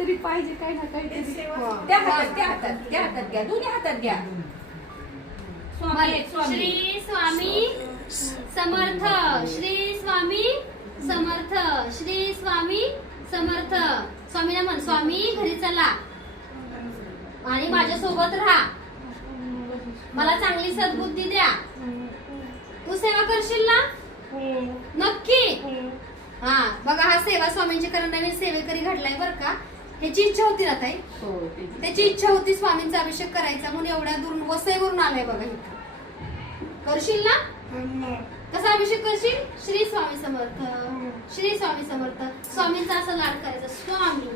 काहीतरी पाहिजे, काही ना काहीतरी. त्या हातात घ्या, दोन्ही हातात घ्या. श्री स्वामी समर्थ, श्री स्वामी समर्थ, श्री स्वामी समर्थ. स्वामीला म्हण, स्वामी घरी चला आणि माझ्या सोबत राहा, मला चांगली सद्बुद्धी द्या. तू सेवा करशील ना नक्की? हा बघा, हा सेवा स्वामींची कारण नवीन सेवेकरी घडलाय बर का. ह्याची इच्छा होती ना ताई? त्याची इच्छा होती स्वामींचा अभिषेक करायचा म्हणून एवढ्या दूर वसईवरून आलाय बघा इथं. करशील ना? कसा अभिषेक करशील? श्री स्वामी समर्थ, श्री स्वामी समर्थ. स्वामींचा असं लाड करायचा, स्वामी.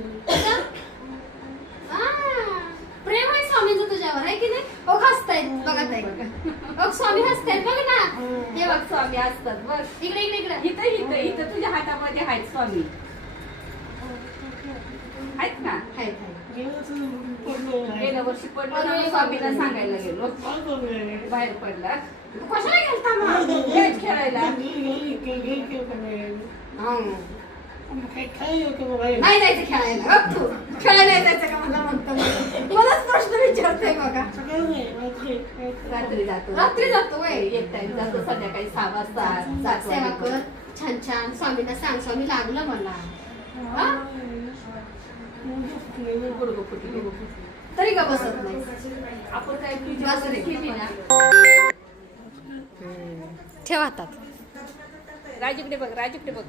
प्रेम आहे स्वामींचं तुझ्यावर, आहे की नाही? ओ हसतायत बघा ताई, ओ स्वामी हसतायत बघ ना. हे बघ स्वामी हसतात बघ. इकडे इकडे इकडे, इथं इथं इथं तुझ्या हातामध्ये आहेत स्वामी, आहेत ना? गेल्या वर्षी पडलो, स्वामीला सांगायला गेलो, बाहेर पडला. कशाला गेलता मग? खेळ खेळायला. नाही जायचं खेळायला. तू खेळायला नाही जायचं का मला म्हणतो? मलाच प्रश्न विचारतोय बघा. रात्री जातो, रात्री जातो वय. एक टाइम जातो, संध्याकाळी 6 वाजता. सेवा कर छान छान. स्वामीला सांग, स्वामी लागलं मला. गुडगो फुटली. तरी का बसत नाही? आपण काय पूजा वगैरे केली ना. ठेवा हातात. राजीकडे बघ, राजीकडे बघ.